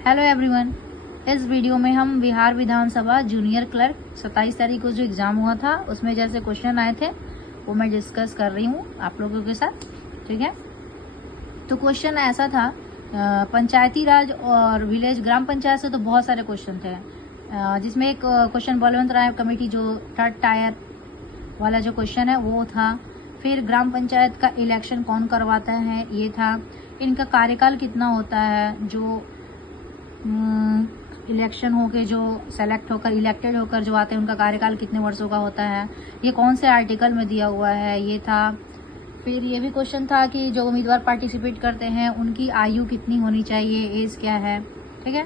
Hello everyone, इस video में हम बिहार विधानसभा जूनियर क्लर्क 27 तारीख को जो एग्ज़ाम हुआ था उसमें जैसे क्वेश्चन आए थे वो मैं डिस्कस कर रही हूँ आप लोगों के साथ। ठीक है, तो क्वेश्चन ऐसा था, पंचायती राज और विलेज ग्राम पंचायत से तो बहुत सारे क्वेश्चन थे, जिसमें एक क्वेश्चन बलवंत राय कमेटी जो थर्ड टायर वाला जो क्वेश्चन है वो था। फिर ग्राम पंचायत का इलेक्शन कौन करवाता है ये था। इनका कार्यकाल कितना होता है, जो इलेक्शन होके जो सेलेक्ट होकर इलेक्टेड होकर जो आते हैं उनका कार्यकाल कितने वर्षों का होता है, ये कौन से आर्टिकल में दिया हुआ है, ये था। फिर ये भी क्वेश्चन था कि जो उम्मीदवार पार्टिसिपेट करते हैं उनकी आयु कितनी होनी चाहिए, एज क्या है। ठीक है,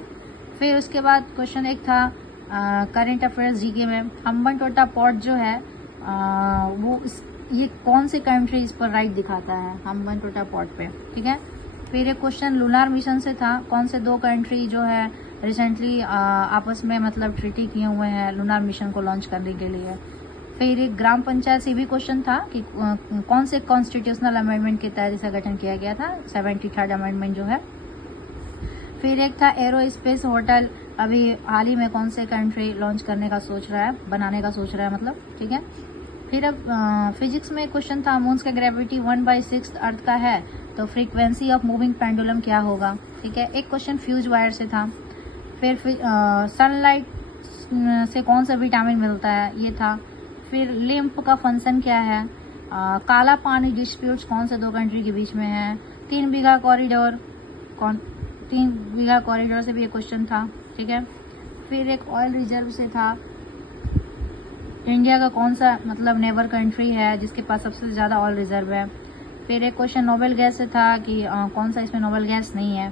फिर उसके बाद क्वेश्चन एक था करंट अफेयर्स जीके में, हम्बनटोटा पोर्ट जो है ये कौन से कंट्री इस पर राइट दिखाता है हम्बनटोटा पोर्ट पे। ठीक है, फिर एक क्वेश्चन लूनार मिशन से था, कौन से दो कंट्री जो है रिसेंटली आपस में मतलब ट्रीटी किए हुए हैं लूनार मिशन को लॉन्च करने के लिए। फिर एक ग्राम पंचायत से भी क्वेश्चन था कि कौन से कॉन्स्टिट्यूशनल अमेंडमेंट के तहत इसका गठन किया गया था, 73rd अमेंडमेंट जो है। फिर एक था एरो स्पेस होटल अभी हाल ही में कौन से कंट्री लॉन्च करने का सोच रहा है, बनाने का सोच रहा है मतलब। ठीक है, फिर अब फिजिक्स में क्वेश्चन था मून्स का ग्रेविटी 1/6 अर्थ का है तो फ्रीक्वेंसी ऑफ मूविंग पेंडुलम क्या होगा। ठीक है, एक क्वेश्चन फ्यूज वायर से था। फिर सनलाइट से कौन सा विटामिन मिलता है ये था। फिर लिम्फ का फंक्शन क्या है। काला पानी डिस्प्यूट्स कौन से दो कंट्री के बीच में है। 3 बीघा कॉरिडोर से भी एक क्वेश्चन था। ठीक है, फिर एक ऑयल रिजर्व से था, इंडिया का कौन सा मतलब नेबर कंट्री है जिसके पास सबसे ज़्यादा ऑयल रिजर्व है। फिर एक क्वेश्चन नोबेल गैस से था कि कौन सा इसमें नोबेल गैस नहीं है।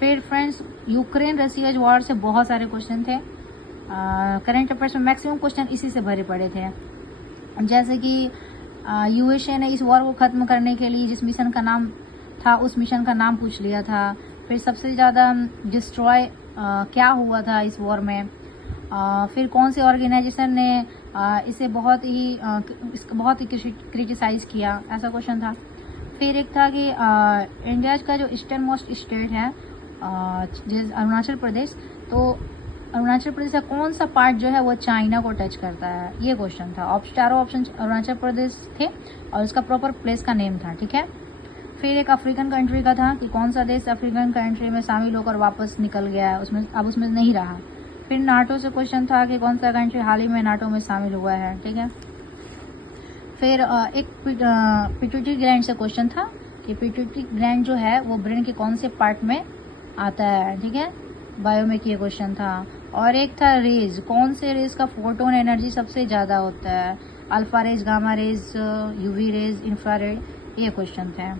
फिर फ्रेंड्स यूक्रेन रशिया वॉर से बहुत सारे क्वेश्चन थे। करंट अफेयर्स में मैक्सिमम क्वेश्चन इसी से भरे पड़े थे, जैसे कि यूएसए ने इस वॉर को ख़त्म करने के लिए जिस मिशन का नाम था उस मिशन का नाम पूछ लिया था। फिर सबसे ज़्यादा डिस्ट्रॉय क्या हुआ था इस वॉर में। फिर कौन सी ऑर्गेनाइजेशन ने इसे बहुत ही क्रिटिसाइज किया, ऐसा क्वेश्चन था। फिर एक था कि इंडिया का जो ईस्टर्न मोस्ट स्टेट है अरुणाचल प्रदेश, तो अरुणाचल प्रदेश का कौन सा पार्ट जो है वो चाइना को टच करता है, ये क्वेश्चन था। चारों ऑप्शन अरुणाचल प्रदेश थे और इसका प्रॉपर प्लेस का नेम था। ठीक है, फिर एक अफ्रीकन कंट्री का था कि कौन सा देश अफ्रीकन कंट्री में शामिल होकर वापस निकल गया है, उसमें नहीं रहा। फिर नाटो से क्वेश्चन था कि कौन सा कंट्री हाल ही में नाटो में शामिल हुआ है। ठीक है, फिर एक पिट्यूटरी ग्लैंड से क्वेश्चन था कि पिट्यूटरी ग्लैंड जो है वो ब्रेन के कौन से पार्ट में आता है। ठीक है, बायो में ये क्वेश्चन था। और एक था रेज, कौन से रेज का फोटोन एनर्जी सबसे ज़्यादा होता है, alpha rays, gamma rays, UV rays, infrared, ये क्वेश्चन थे।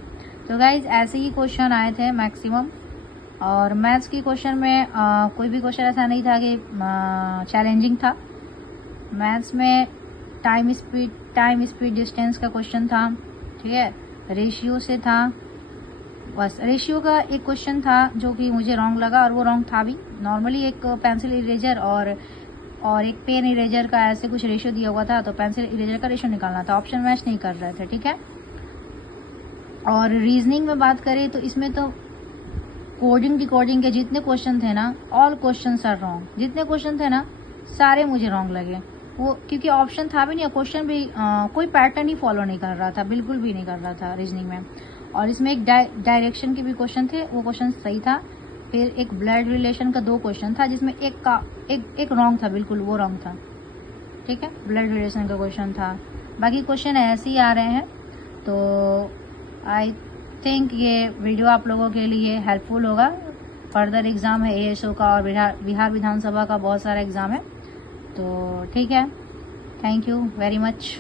तो गाइज ऐसे ही क्वेश्चन आए थे मैक्सिमम। और मैथ्स की क्वेश्चन में कोई भी क्वेश्चन ऐसा नहीं था कि चैलेंजिंग था। मैथ्स में टाइम स्पीड डिस्टेंस का क्वेश्चन था। ठीक है, रेशियो से था, बस रेशियो का एक क्वेश्चन था जो कि मुझे रॉन्ग लगा और वो रॉन्ग था भी। नॉर्मली एक पेंसिल इरेजर और एक पेन इरेजर का ऐसे कुछ रेशियो दिया हुआ था, तो पेंसिल इरेजर का रेशियो निकालना था, ऑप्शन मैच नहीं कर रहे थे। ठीक है, और रीजनिंग में बात करें तो इसमें तो कोडिंग डिकोडिंग के जितने क्वेश्चन थे ना, ऑल क्वेश्चन आर रॉन्ग। जितने क्वेश्चन थे ना सारे मुझे रॉन्ग लगे, वो क्योंकि ऑप्शन था भी नहीं, क्वेश्चन भी कोई पैटर्न ही फॉलो नहीं कर रहा था, बिल्कुल भी नहीं कर रहा था रीजनिंग में। और इसमें एक डायरेक्शन के भी क्वेश्चन थे, वो क्वेश्चन सही था। फिर एक ब्लड रिलेशन का 2 क्वेश्चन था जिसमें एक रॉन्ग था, बिल्कुल वो रॉन्ग था। ठीक है, ब्लड रिलेशन का क्वेश्चन था। बाकी क्वेश्चन ऐसे ही आ रहे हैं, तो आई थिंक ये वीडियो आप लोगों के लिए हेल्पफुल होगा। फर्दर एग्ज़ाम है एएसओ का और बिहार विधानसभा का बहुत सारा एग्ज़ाम है, तो ठीक है, थैंक यू वेरी मच।